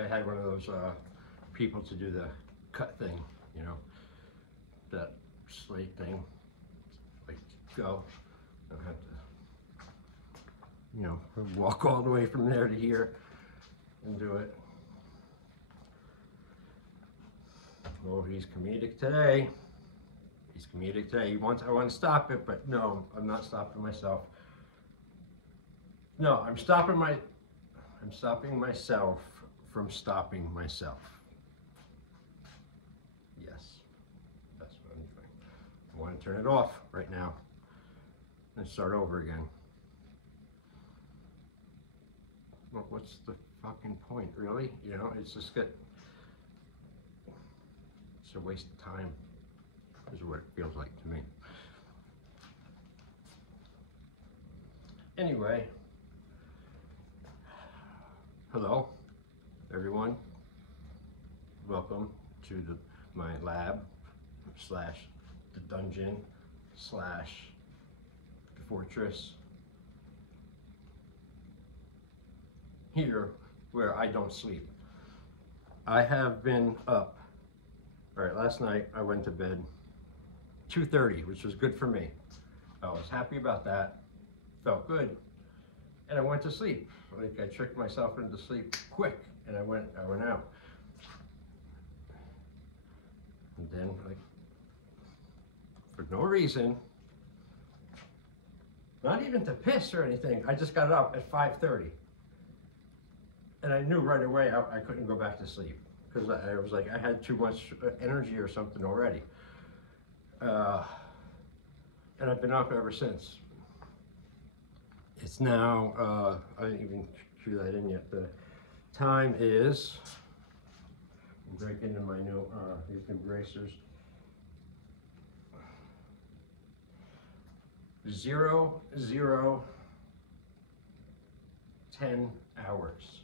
I had one of those people to do the cut thing, you know, that slate thing. Like, go. I don't have to, you know, walk all the way from there to here and do it. Oh, he's comedic today. He's comedic today. I want to stop it, but no, I'm not stopping myself. No, I'm stopping myself from stopping myself. Yes, that's what I'm doing. I want to turn it off right now and start over again. Well, what's the fucking point, really? You know, it's just good. It's a waste of time, is what it feels like to me. Anyway, hello, everyone. Welcome to my lab slash the dungeon slash the fortress. Here, where I don't sleep. I have been up. All right, last night I went to bed 2:30, which was good for me. I was happy about that. Felt good. And I went to sleep. Like, I tricked myself into sleep quick, and I went out. And then, like, for no reason, not even to piss or anything, I just got up at 5:30. And I knew right away I couldn't go back to sleep, because I was like, I had too much energy or something already. And I've been up ever since. It's now, I didn't even cue that in yet. The time is, I'm breaking into my new, these new bracers. 10 hours.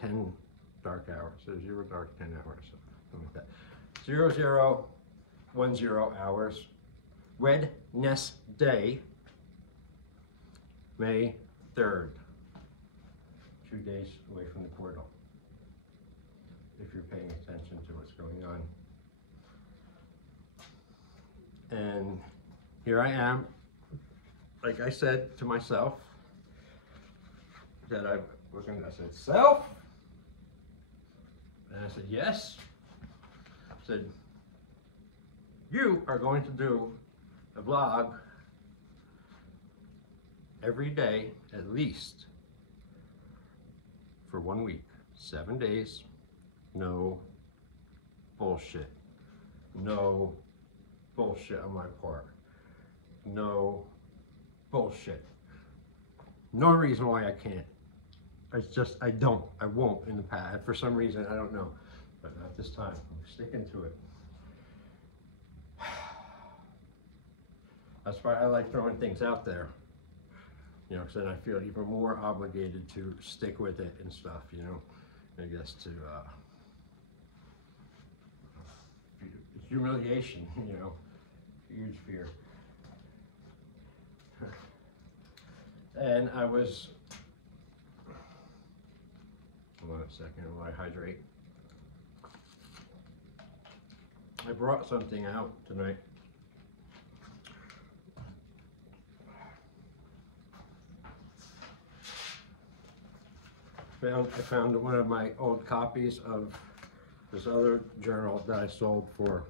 10 dark hours. So 0 dark 10 hours, something like that. 0010 hours. Wednesday, May 3rd. 2 days away from the portal, if you're paying attention to what's going on. And here I am, like I said to myself, that I said, self? And I said, yes. I said, you are going to do a vlog every day, at least, for 1 week, 7 days, no bullshit. No bullshit on my part. No bullshit. No reason why I can't. It's just, I won't in the past. For some reason, I don't know. But not this time. I'm sticking to it. That's why I like throwing things out there. You know, because then I feel even more obligated to stick with it and stuff, you know. I guess to, humiliation, you know. Huge fear. And I was, hold on a second while I hydrate. I brought something out tonight. I found one of my old copies of this other journal that I sold for,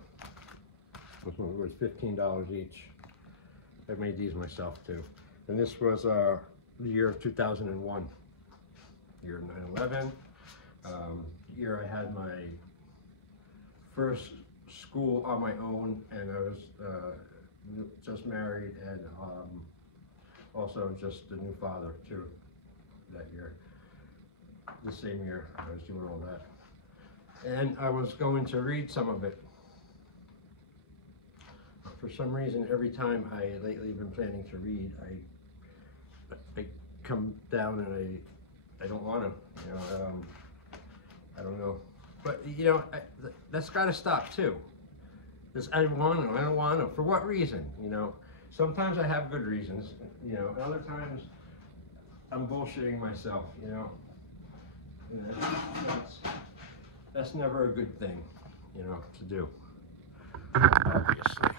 it was $15 each. I made these myself too. And this was the year of 2001, year of 9/11, year I had my first school on my own, and I was just married, and also just a new father too that year. The same year I was doing all that. And I was going to read some of it. For some reason, every time I lately been planning to read, I come down and I don't want to, you know, I don't know. But, you know, that's got to stop too. I don't want to, for what reason, you know? Sometimes I have good reasons, you know, and other times I'm bullshitting myself, you know. And that's never a good thing, you know, to do, obviously.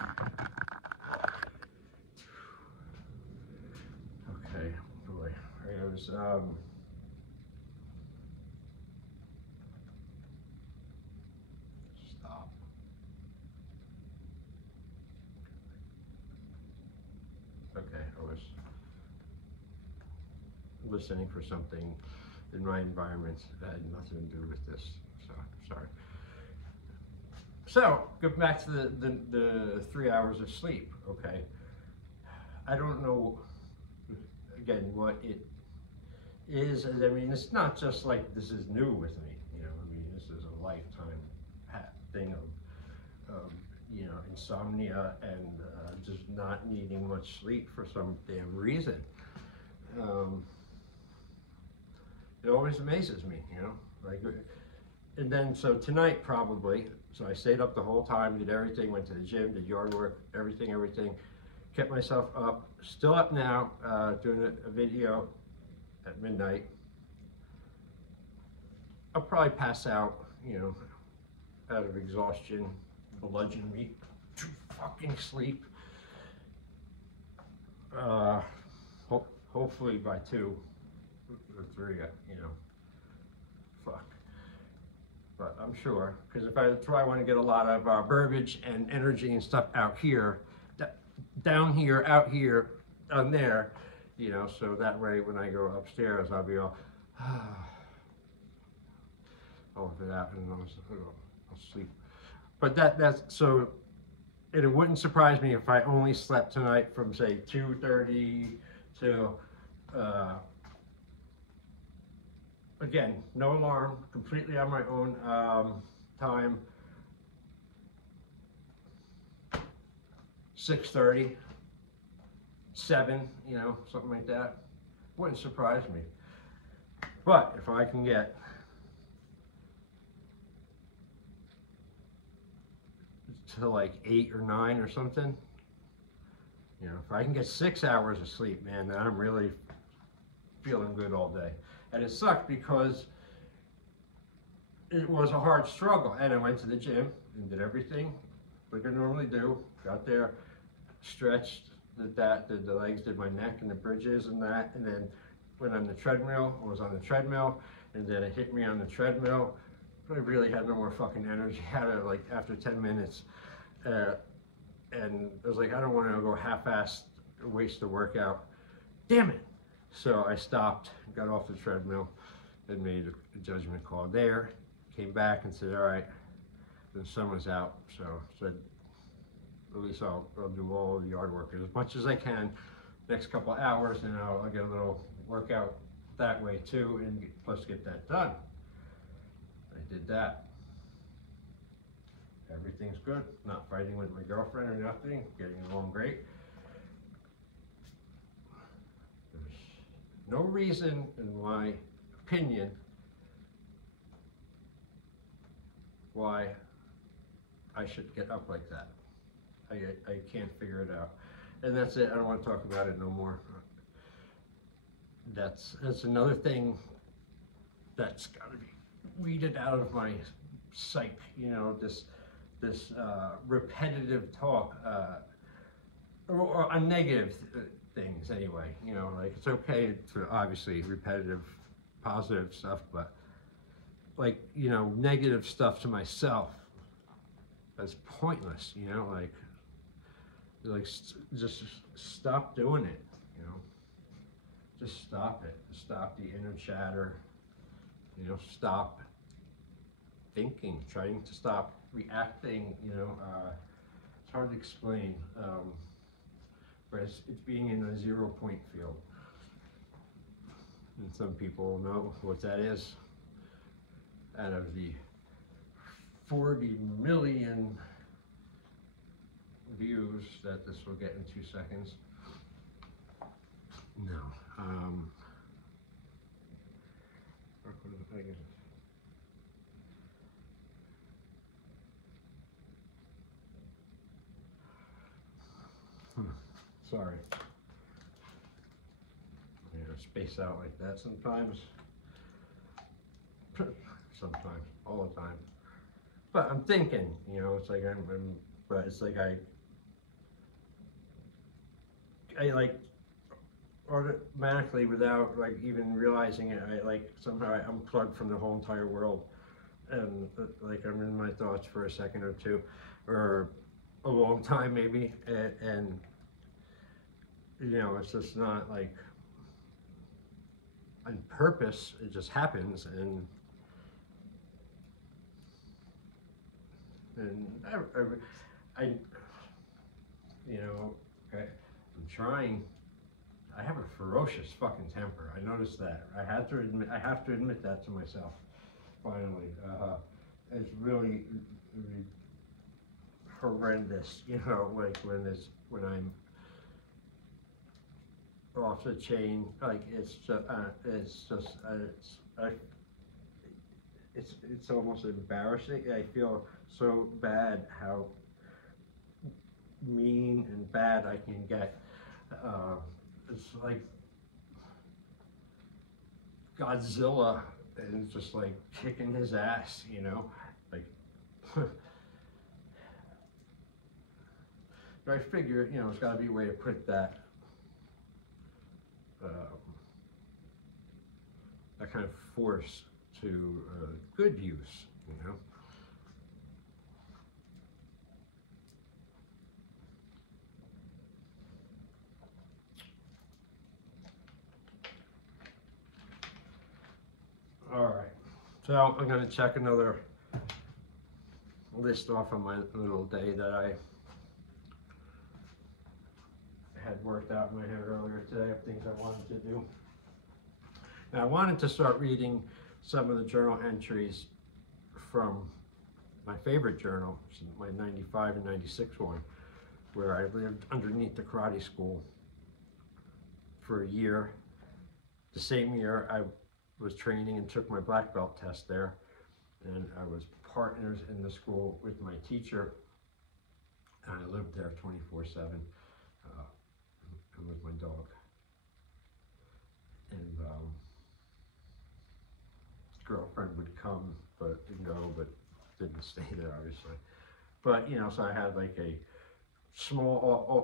Okay, boy, I was, stop. Okay, I was listening for something in my environment that had nothing to do with this, so sorry. So, go back to the 3 hours of sleep, okay? I don't know, again, what it is. I mean, it's not just like this is new with me, you know, I mean, this is a lifetime thing of you know, insomnia and just not needing much sleep for some damn reason. It always amazes me, you know, like, and then so tonight probably, so I stayed up the whole time, did everything, went to the gym, did yard work, everything, kept myself up, still up now, doing a video at midnight. I'll probably pass out, you know, out of exhaustion, bludgeon me to fucking sleep. Hopefully by 2 or 3, you know, fuck. But I'm sure, because if that's why I want to get a lot of verbiage and energy and stuff out here, down here, out here, down there, you know, so that way when I go upstairs, I'll be all, over that, and I'll sleep. But that's, so, it wouldn't surprise me if I only slept tonight from, say, 2:30 till, again, no alarm, completely on my own time, 6:30, 7, you know, something like that. Wouldn't surprise me. But if I can get to like 8 or 9 or something, you know, if I can get 6 hours of sleep, man, then I'm really feeling good all day. And it sucked because it was a hard struggle. And I went to the gym and did everything like I normally do. Got there, stretched, did the legs, did my neck and the bridges and that, and then went on the treadmill. I was on the treadmill, and then it hit me on the treadmill. I really had no more fucking energy like after 10 minutes. And I was like, I don't want to go half-assed, waste the workout. Damn it. So I stopped, got off the treadmill, and made a judgment call there. Came back and said, all right, the sun was out, so said, at least I'll do all the yard work as much as I can next couple hours, and I'll get a little workout that way too, and plus get that done. I did that. Everything's good, not fighting with my girlfriend or nothing, getting along great. There's no reason, in my opinion, why I should get up like that. I can't figure it out. And that's it, I don't want to talk about it no more. That's another thing that's got to be weeded out of my psyche, you know, this repetitive talk, or on negative things anyway, you know, like it's okay to obviously repetitive positive stuff, but like, you know, negative stuff to myself, that's pointless, you know, like just stop doing it, you know, just stop it, stop the inner chatter, you know, stop thinking, trying to stop reacting, you know, it's hard to explain, but it's being in a 0 point field, and some people know what that is. Out of the 40 million views that this will get in 2 seconds. No. Sorry. Yeah, it's space out like that sometimes. Sometimes, all the time. But I'm thinking, you know, it's like but it's like I like automatically, without like even realizing it, I like somehow I unplug from the whole entire world, and like I'm in my thoughts for a second or two, or a long time maybe, and you know, it's just not like on purpose, it just happens. And I you know, I'm trying. I have a ferocious fucking temper. I noticed that. I have to admit that to myself. Finally, it's really, really horrendous. You know, like when I'm off the chain. Like it's almost embarrassing. I feel so bad how mean and bad I can get. It's like Godzilla and just like kicking his ass, you know, like. But I figure, you know, there's got to be a way to put that that kind of force to good use, you know. All right, so I'm going to check another list off of my little day that I had worked out in my head earlier today of things I wanted to do. Now I wanted to start reading some of the journal entries from my favorite journal, my 95 and 96 one, where I lived underneath the karate school for a year. The same year I was training and took my black belt test there, and I was partners in the school with my teacher, and I lived there 24/7 and with my dog. And girlfriend would come, but didn't stay there obviously. But you know, so I had like a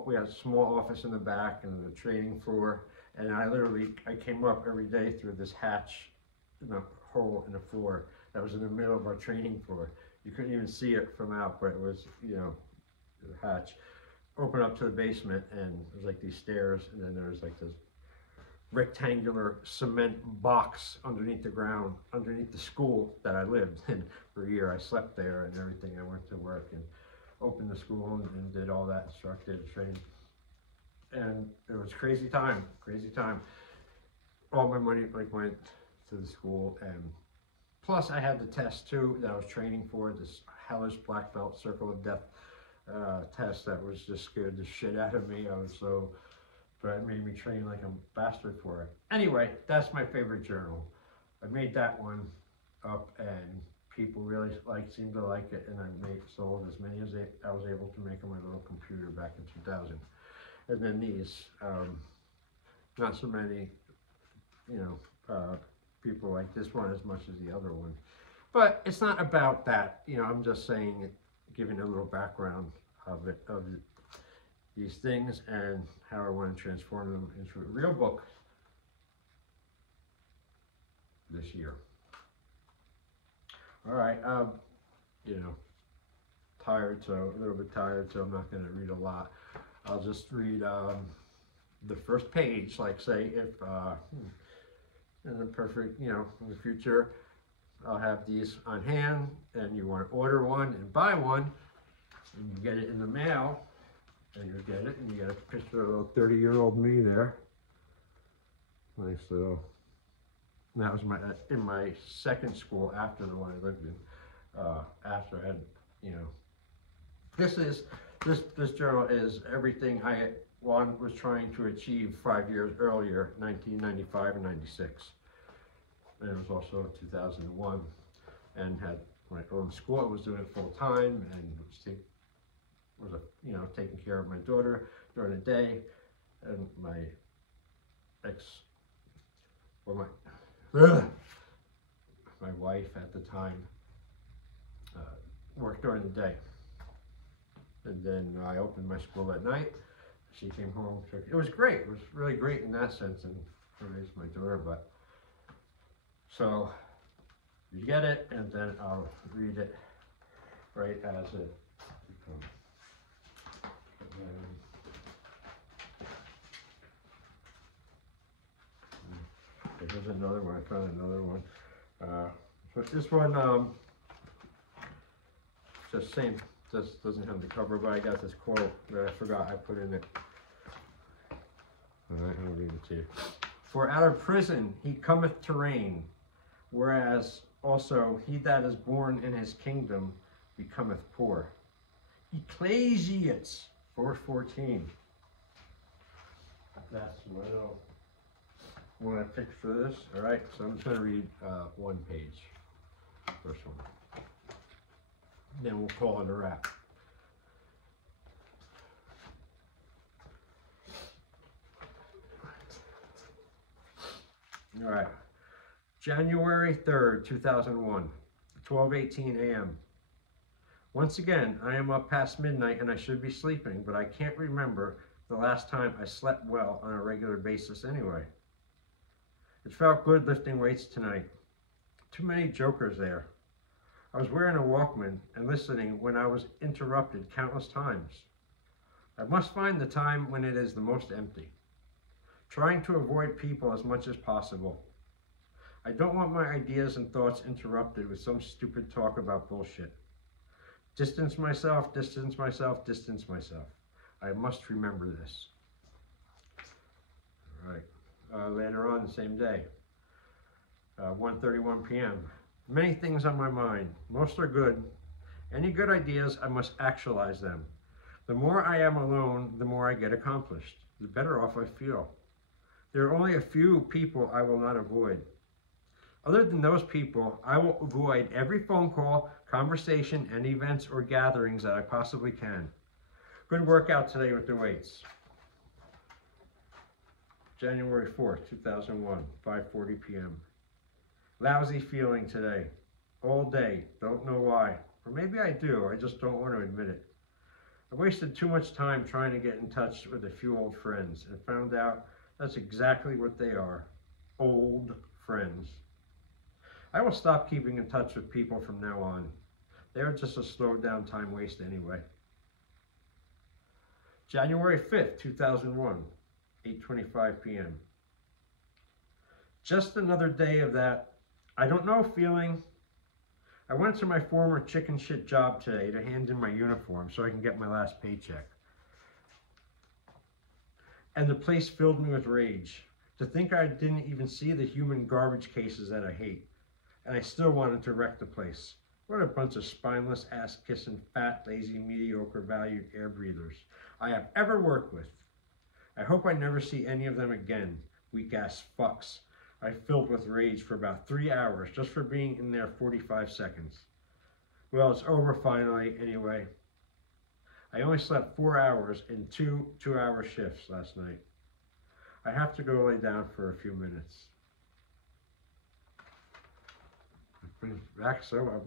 we had a small office in the back and the training floor, and I came up every day through this hatch in a hole in the floor that was in the middle of our training floor. You couldn't even see it from out, but it was, you know, the hatch open up to the basement, and there's like these stairs, and then there's like this rectangular cement box underneath the ground, underneath the school that I lived in for a year. I slept there and everything. I went to work and opened the school and did all that, instructed, trained. And it was crazy time, crazy time. All my money like went to the school, and plus I had the test too that I was training for, this hellish black belt circle of death test that was just scared the shit out of me. But it made me train like a bastard for it. Anyway, that's my favorite journal. I made that one up, and people really seemed to like it, and I sold as many as I was able to make on my little computer back in 2000. And then these, not so many, you know, people like this one as much as the other one. But it's not about that, you know. I'm just saying, giving a little background of these things and how I want to transform them into a real book this year. All right, you know, a little bit tired, so I'm not going to read a lot. I'll just read the first page, like say if in the perfect, you know, in the future, I'll have these on hand and you want to order one and buy one, and you get it in the mail, and you get it, and you get a picture of a little 30-year-old me there. Nice little. And that was in my second school after the one I lived in. After I had, you know, this journal is everything I was trying to achieve 5 years earlier, 1995 and 96. And it was also 2001, and had my own school. I was doing it full time, and was you know, taking care of my daughter during the day, and my Well, my wife at the time worked during the day. And then I opened my school at night. She came home. It was great. It was really great in that sense, and I raised my daughter. But so you get it, and then I'll read it right as it comes. Here's another one. I found another one. But this one, just same. Just doesn't have the cover, but I got this quote that I forgot I put in it. All right, I'll read it to you. For out of prison he cometh to reign, whereas also he that is born in his kingdom becometh poor. Ecclesiastes 4:14. That's my little one I picked for this. All right, so I'm just going to read one page. First one. Then we'll call it a wrap. All right. January 3rd, 2001, 12:18 a.m. Once again, I am up past midnight and I should be sleeping, but I can't remember the last time I slept well on a regular basis anyway. It felt good lifting weights tonight. Too many jokers there. I was wearing a Walkman and listening when I was interrupted countless times. I must find the time when it is the most empty. Trying to avoid people as much as possible. I don't want my ideas and thoughts interrupted with some stupid talk about bullshit. Distance myself, distance myself, distance myself. I must remember this. All right. Later on the same day, 1:31 p.m. Many things on my mind. Most are good. Any good ideas, I must actualize them. The more I am alone, the more I get accomplished. The better off I feel. There are only a few people I will not avoid. Other than those people, I will avoid every phone call, conversation, and events or gatherings that I possibly can. Good workout today with the weights. January 4th, 2001, 5:40 p.m. Lousy feeling today. All day. Don't know why. Or maybe I do. I just don't want to admit it. I wasted too much time trying to get in touch with a few old friends and found out that's exactly what they are. Old friends. I will stop keeping in touch with people from now on. They are just a slowed down time waste anyway. January 5th, 2001, 8:25 p.m. Just another day of that, I don't know feeling. I went to my former chicken shit job today to hand in my uniform so I can get my last paycheck. And the place filled me with rage. To think I didn't even see the human garbage cases that I hate. And I still wanted to wreck the place. What a bunch of spineless, ass-kissing, fat, lazy, mediocre, valued air breathers I have ever worked with. I hope I never see any of them again. Weak-ass fucks. I filled with rage for about 3 hours just for being in there 45 seconds. Well, it's over finally anyway. I only slept 4 hours in two 2-hour shifts last night. I have to go lay down for a few minutes. It brings back so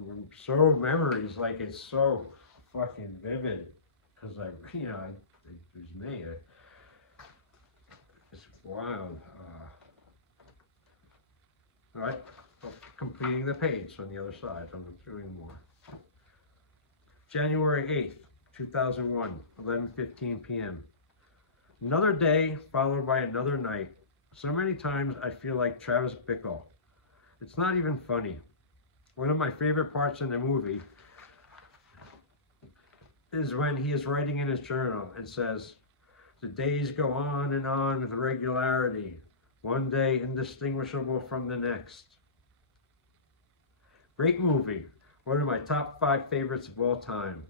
memories, like it's so fucking vivid. Because it was me. It's wild. All right, completing the page on the other side. I'm doing more. January 8th, 2001, 11:15 p.m. Another day followed by another night. So many times I feel like Travis Bickle. It's not even funny. One of my favorite parts in the movie is when he is writing in his journal and says, "The days go on with regularity. One day indistinguishable from the next." Great movie. One of my top 5 favorites of all time.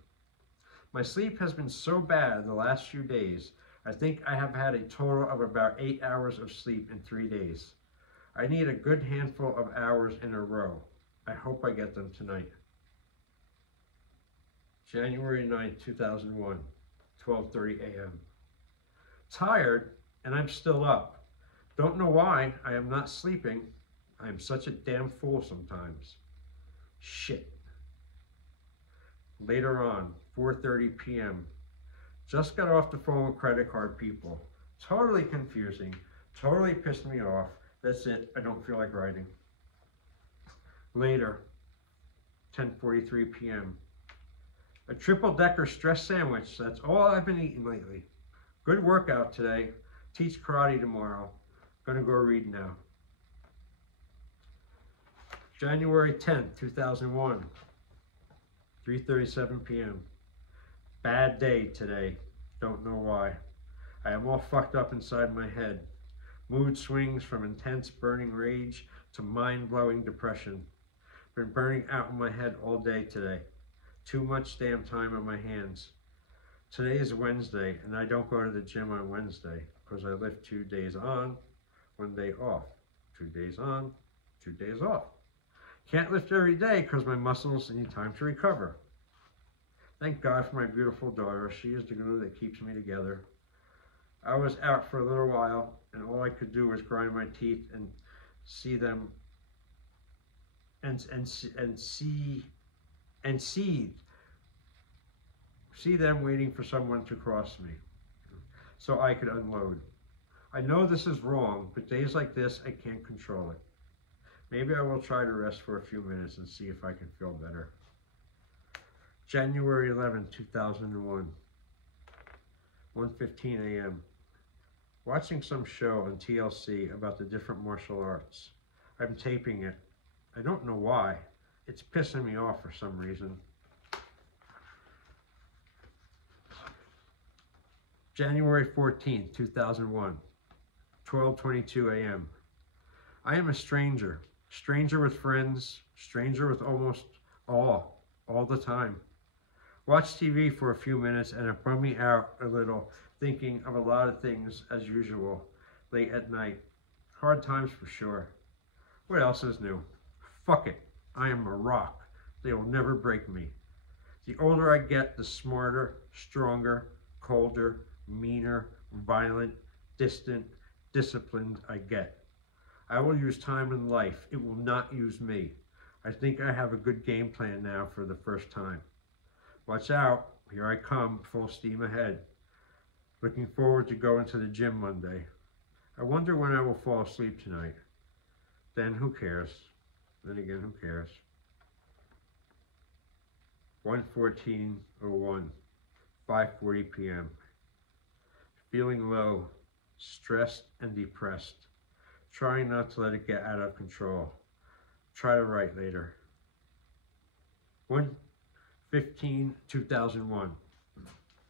My sleep has been so bad the last few days, I think I have had a total of about 8 hours of sleep in 3 days. I need a good handful of hours in a row. I hope I get them tonight. January 9th, 2001, 12:30 a.m. Tired, and I'm still up. Don't know why I am not sleeping. I am such a damn fool sometimes. Shit. Later on, 4:30 p.m. Just got off the phone with credit card people. Totally confusing. Totally pissed me off. That's it. I don't feel like writing. Later, 10:43 p.m. A triple-decker stress sandwich. That's all I've been eating lately. Good workout today. Teach karate tomorrow. Gonna go read now. January 10th, 2001. 3:37 p.m. Bad day today. Don't know why. I am all fucked up inside my head. Mood swings from intense burning rage to mind-blowing depression. Been burning out in my head all day today. Too much damn time on my hands. Today is Wednesday, and I don't go to the gym on Wednesday because I lift 2 days on, 1 day off. 2 days on, 2 days off. Can't lift every day because my muscles need time to recover. Thank God for my beautiful daughter. She is the glue that keeps me together. I was out for a little while, and all I could do was grind my teeth and see them see them waiting for someone to cross me so I could unload. I know this is wrong, but days like this, I can't control it. Maybe I will try to rest for a few minutes and see if I can feel better. January 11, 2001, 1:15 a.m. Watching some show on TLC about the different martial arts. I'm taping it. I don't know why. It's pissing me off for some reason. January 14th, 2001, 12:22 a.m. I am a stranger. Stranger with friends. Stranger with almost all the time. Watch TV for a few minutes and it bummed me out a little, thinking of a lot of things as usual, late at night. Hard times for sure. What else is new? Fuck it. I am a rock. They will never break me. The older I get, the smarter, stronger, colder, meaner, violent, distant, disciplined I get. I will use time in life. It will not use me. I think I have a good game plan now for the first time. Watch out. Here I come, full steam ahead. Looking forward to going to the gym Monday. I wonder when I will fall asleep tonight. Then who cares? Then again, who cares? 1:14:01, 5:40 p.m. Feeling low, stressed and depressed. Trying not to let it get out of control. Try to write later. 1:15/2001,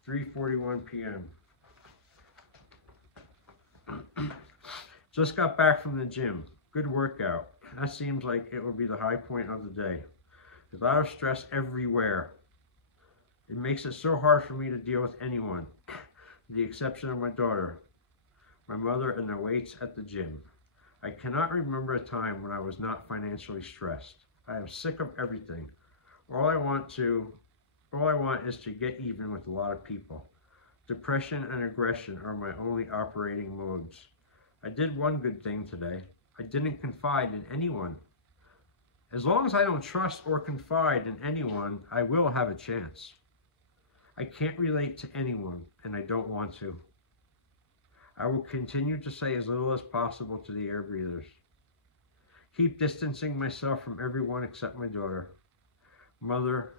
3:41 p.m. Just got back from the gym. Good workout. That seems like it will be the high point of the day. There's a lot of stress everywhere. It makes it so hard for me to deal with anyone, with the exception of my daughter, my mother, and the weights at the gym. I cannot remember a time when I was not financially stressed. I am sick of everything. All I want is to get even with a lot of people. Depression and aggression are my only operating modes. I did one good thing today. I didn't confide in anyone. As long as I don't trust or confide in anyone, I will have a chance. I can't relate to anyone, and I don't want to. I will continue to say as little as possible to the air breathers. Keep distancing myself from everyone except my daughter, mother,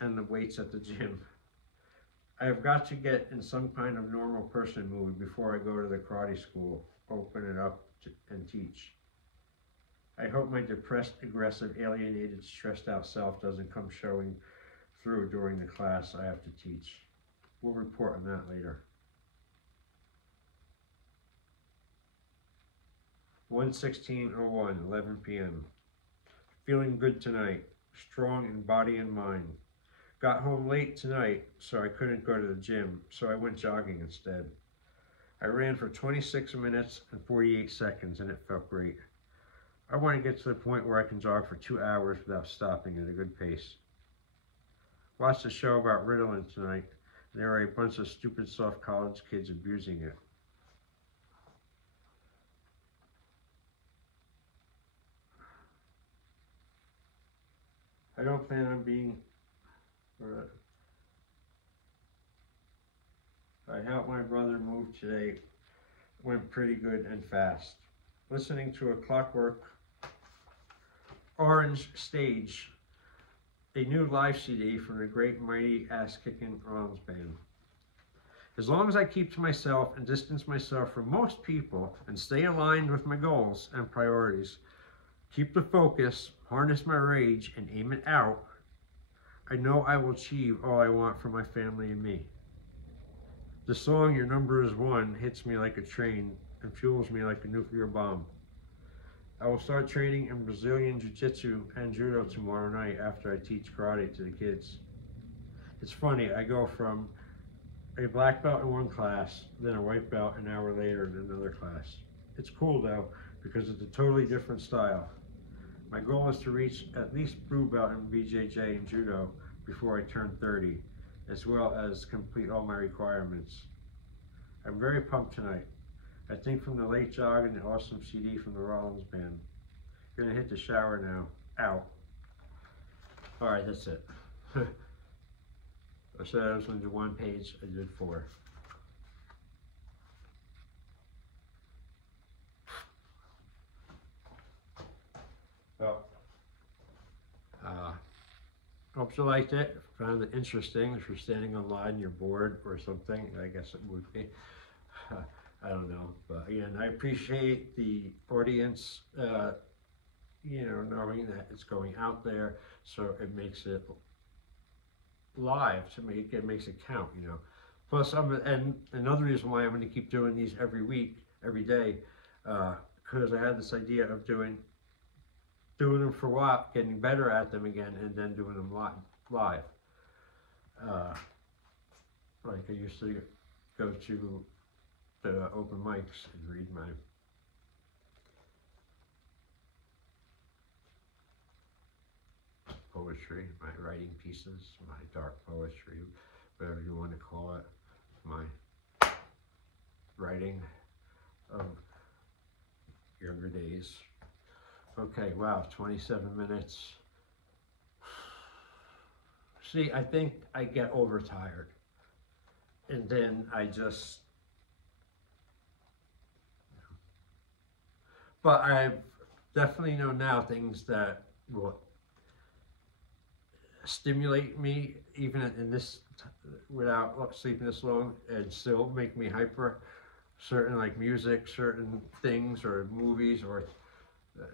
and the weights at the gym. I have got to get in some kind of normal person mood before I go to the karate school, open it up and teach. I hope my depressed, aggressive, alienated, stressed out self doesn't come showing through during the class I have to teach. We'll report on that later. 1:16:01, 11 p.m. Feeling good tonight, strong in body and mind. Got home late tonight, so I couldn't go to the gym, so I went jogging instead. I ran for 26 minutes and 48 seconds, and it felt great. I want to get to the point where I can jog for 2 hours without stopping at a good pace. Watched a show about Ritalin tonight, and there are a bunch of stupid soft college kids abusing it. don't plan on being, I helped my brother move today. Went pretty good and fast. Listening to a Clockwork Orange Stage, a new live CD from the great mighty ass-kicking Rollins Band. As long as I keep to myself and distance myself from most people and stay aligned with my goals and priorities, keep the focus, harness my rage, and aim it out, I know I will achieve all I want for my family and me. The song "Your Number Is One" hits me like a train and fuels me like a nuclear bomb. I will start training in Brazilian Jiu-Jitsu and Judo tomorrow night after I teach karate to the kids. It's funny, I go from a black belt in one class, then a white belt an hour later in another class. It's cool though, because it's a totally different style. My goal is to reach at least blue belt in BJJ and Judo before I turn 30, as well as complete all my requirements. I'm very pumped tonight. I think from the late jog and the awesome CD from the Rollins Band. Gonna hit the shower now. Out. Alright, that's it. I said I was gonna do 1 page, I did 4. Well, hope you liked it. Found it interesting. If you're standing online and you're bored or something, I guess it would be. I don't know, but again, I appreciate the audience, knowing that it's going out there, so it makes it live to me. It makes it count, Plus, and another reason why I'm going to keep doing these every week, every day, because I had this idea of doing them for a while, getting better at them again, and then doing them live. Like I used to go to the open mics and read my poetry, my writing pieces, my dark poetry, whatever you want to call it, my writing of younger days. Okay, wow, 27 minutes. See, I think I get overtired, and then I just, but I definitely know now things that will stimulate me, even in this, without sleeping this long, and still make me hyper. Certain like music, certain things, or movies, or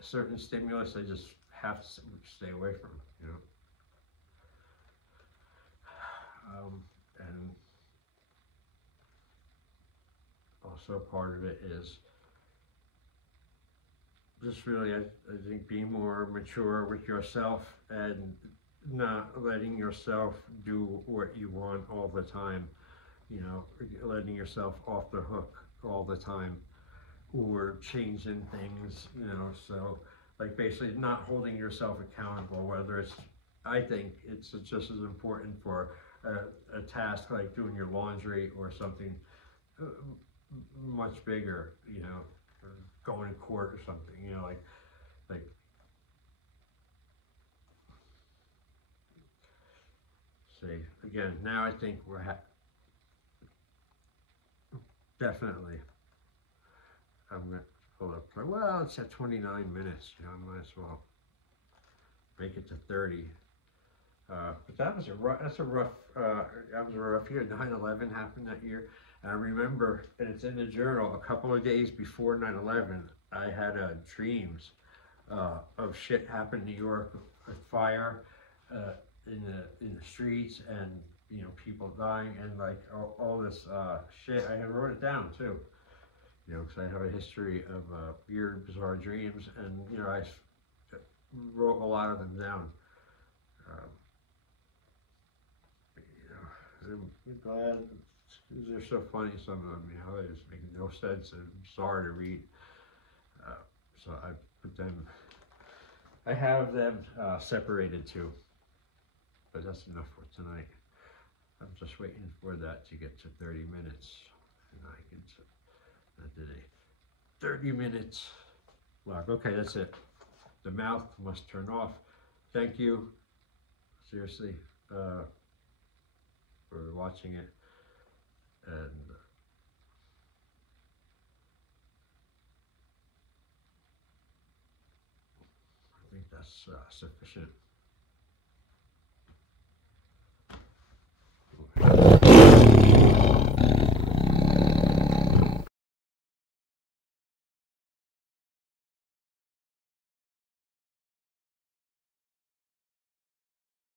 certain stimulus, I just have to stay away from, and also part of it is just really, I think, being more mature with yourself and not letting yourself do what you want all the time, letting yourself off the hook all the time, or changing things, so like basically not holding yourself accountable, whether it's, I think it's just as important for a task like doing your laundry or something much bigger, or going to court or something, like see, again, now I think we're definitely, I'm gonna pull up, well, it's at 29 minutes, I might as well make it to 30. But that was a rough year. 9/11 happened that year. And I remember, and it's in the journal, a couple of days before 9/11, I had dreams of shit happened in New York, a fire in the streets, and people dying, and like all this shit. I had wrote it down too, because I have a history of weird, bizarre dreams, and I wrote a lot of them down. I'm glad, they're so funny, some of them, they just make no sense and bizarre to read. So I put them, I have them separated too, but that's enough for tonight. I'm just waiting for that to get to 30 minutes, and I did a 30 minutes log. Okay, that's it. The mouth must turn off. Thank you. seriously for watching it, and I think that's sufficient.